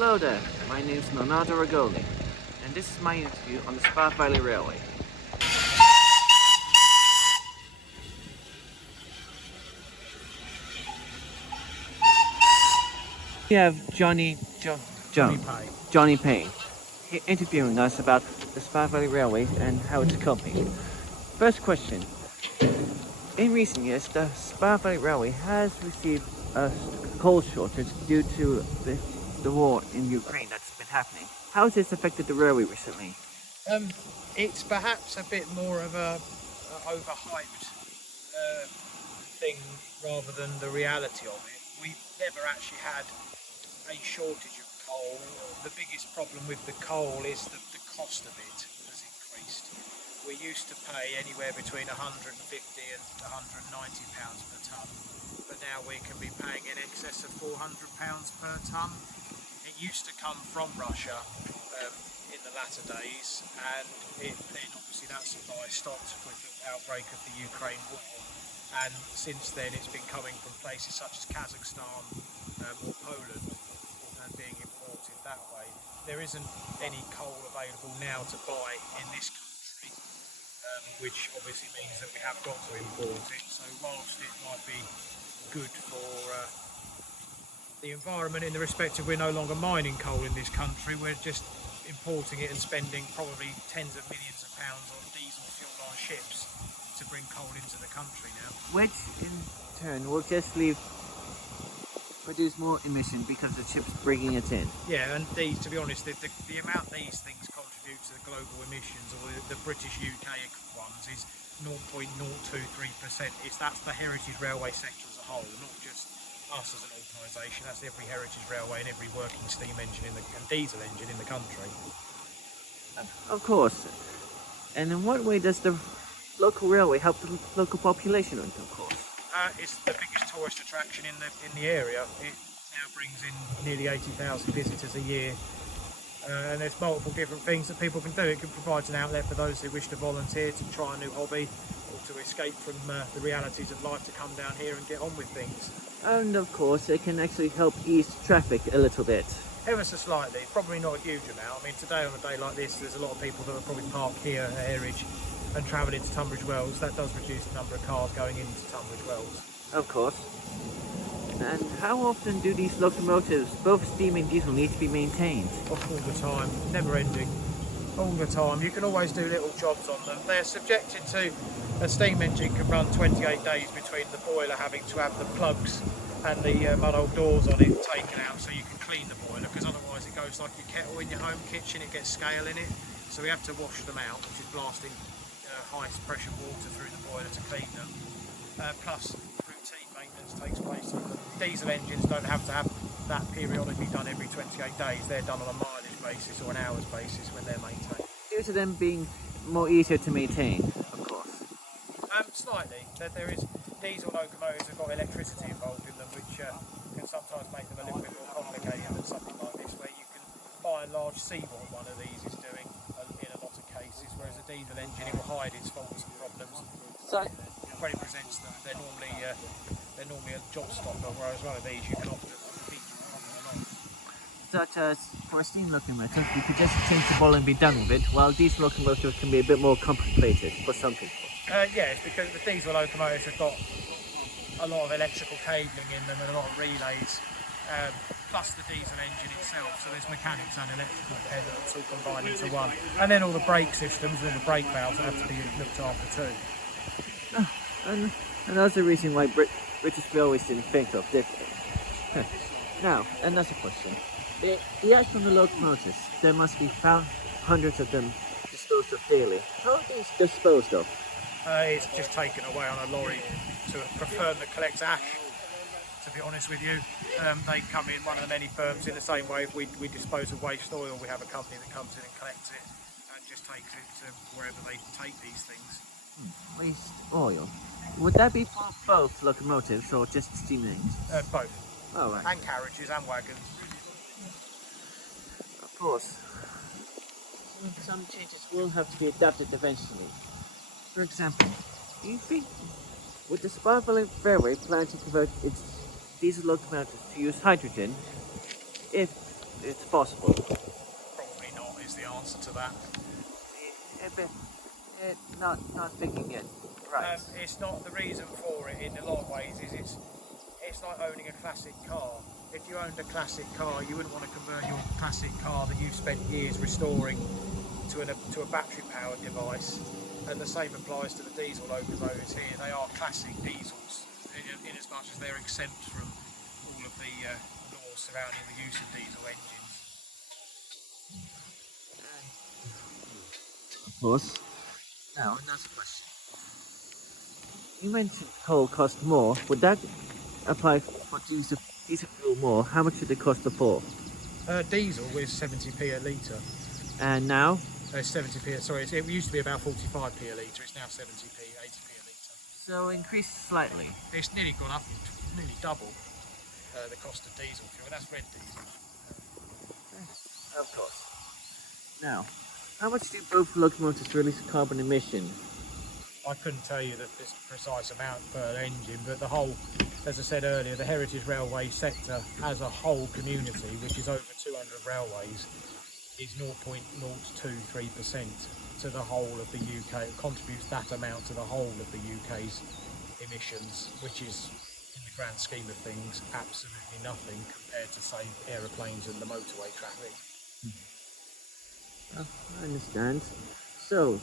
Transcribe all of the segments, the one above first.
Hello there, my name is Leonardo Ragoli, and this is my interview on the Spa Valley Railway. We have Johnny Pay. Johnny Payne interviewing us about the Spa Valley Railway and how it's coping. First question. In recent years, the Spa Valley Railway has received a coal shortage due to the war in Ukraine that's been happening. How has this affected the railway recently? It's perhaps a bit more of a overhyped thing rather than the reality of it. We've never actually had a shortage of coal. The biggest problem with the coal is that the cost of it has increased. We used to pay anywhere between 150 and 190 pounds per tonne, but now we can be paying in excess of 400 pounds per tonne. It used to come from Russia in the latter days, and then obviously that supply stopped with the outbreak of the Ukraine war. And since then, it's been coming from places such as Kazakhstan or Poland, being imported that way. There isn't any coal available now to buy in this country, which obviously means that we have got to import it. So whilst it might be good for the environment in the respect of we're no longer mining coal in this country, we're just importing it and spending probably tens of millions of pounds on diesel fuel on ships to bring coal into the country now. Which in turn will just produce more emission because the ship's bringing it in. Yeah, and these, to be honest, the amount these things contribute to the global emissions, or the British UK ones, is 0.023%. That's the heritage railway sector as a whole, not just us as an organisation. That's every heritage railway and every working steam engine and diesel engine in the country. Of course. And in what way does the local railway help the local population, of course? It's the biggest tourist attraction in the area. It now brings in nearly 80,000 visitors a year, and there's multiple different things that people can do. It can provide an outlet for those who wish to volunteer, to try a new hobby, or to escape from the realities of life, to come down here and get on with things. And of course, it can actually help ease traffic a little bit. Ever so slightly, probably not a huge amount. I mean, today on a day like this, there's a lot of people that will probably park here at Heritage and travel into Tunbridge Wells. That does reduce the number of cars going into Tunbridge Wells. Of course. And how often do these locomotives, both steam and diesel, need to be maintained? All the time, never ending. All the time. You can always do little jobs on them. They're subjected to, a steam engine can run 28 days between the boiler having to have the plugs and the mud old doors on it taken out so you can clean the boiler, because otherwise it goes like your kettle in your home kitchen, it gets scale in it. So we have to wash them out, which is blasting high pressure water through the boiler to clean them. Plus routine maintenance takes place on them. Diesel engines don't have to have that periodically done every 28 days. They're done on a mileage basis or an hour's basis when they're maintained. Due to them being more easier to maintain, of course. Slightly. There is diesel locomotives have got electricity involved in them, which can sometimes make them a little bit more complicated than something like this, where you can by and large see what one of these is doing in a lot of cases, whereas a diesel engine, it will hide its faults and problems. So, When it presents them, they're normally a job stopper, whereas one of these you can often keep on and on. such as for a steam locomotive, you could just change the ball and be done with it, while diesel locomotives can be a bit more complicated for some people. Yeah, it's because the diesel locomotives have got a lot of electrical cabling in them and a lot of relays, plus the diesel engine itself, so there's mechanics and electrical dependence all combined into one. And then all the brake systems and all the brake valves that have to be looked after too. And another reason why British Railways didn't think of this. Now, another question. The action on the locomotives, there must be hundreds of them disposed of daily. How are these disposed of? It's just taken away on a lorry to a firm that collects ash, to be honest with you. They come in, one of the many firms, in the same way we dispose of waste oil. We have a company that comes in and collects it and just takes it to wherever they take these things. Waste oil. Would that be for both locomotives or just steam engines? Both. Oh, right. And carriages and wagons. Of course. Some changes will have to be adapted eventually. For example, do you think would the Spa Valley Railway plan to convert its diesel locomotives to use hydrogen if it's possible. Probably not is the answer to that. But not thinking it. Right. It's not the reason for it in a lot of ways is it's like owning a classic car. If you owned a classic car, you wouldn't want to convert your classic car that you've spent years restoring to a battery powered device. And the same applies to the diesel locomotives here. They are classic diesels in as much as they're exempt from all of the laws surrounding the use of diesel engines. Of course. Now, another question. You mentioned coal cost more. Would that apply for diesel fuel more? How much did it cost before? Diesel is 70p a litre. And now? 70p, sorry, it used to be about 45p a litre, it's now 70p, 80p a litre. So increased slightly. It's nearly gone up, nearly double the cost of diesel fuel, and that's red diesel. Of course. Now, how much do both locomotives release carbon emission? I couldn't tell you the precise amount per engine, but the whole, as I said earlier, the Heritage Railway sector as a whole community, which is over 200 railways, is 0.023% to the whole of the UK. It contributes that amount to the whole of the UK's emissions, which is, in the grand scheme of things, absolutely nothing compared to, say, aeroplanes and the motorway traffic. I understand. So,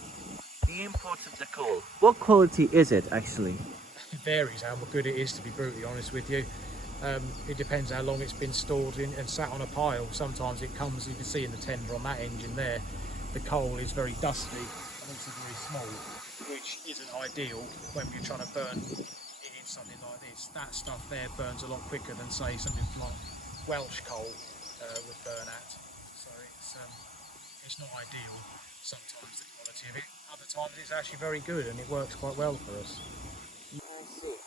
the import of the coal. What quality is it, actually? It varies how good it is, to be brutally honest with you. It depends how long it's been stored in and sat on a pile. Sometimes it comes, you can see in the tender on that engine there, the coal is very dusty and also very small, which isn't ideal when you're trying to burn it in something like this. That stuff there burns a lot quicker than, say, something like Welsh coal would burn at. So it's not ideal sometimes, the quality of it. Other times it's actually very good and it works quite well for us. I see.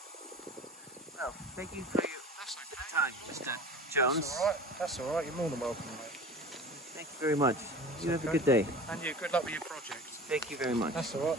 Well, thank you for your time, Mr. Jones. That's alright, you're more than welcome, mate. Thank you very much. You have a okay. good day. And you, good luck with your project. Thank you very much. That's alright.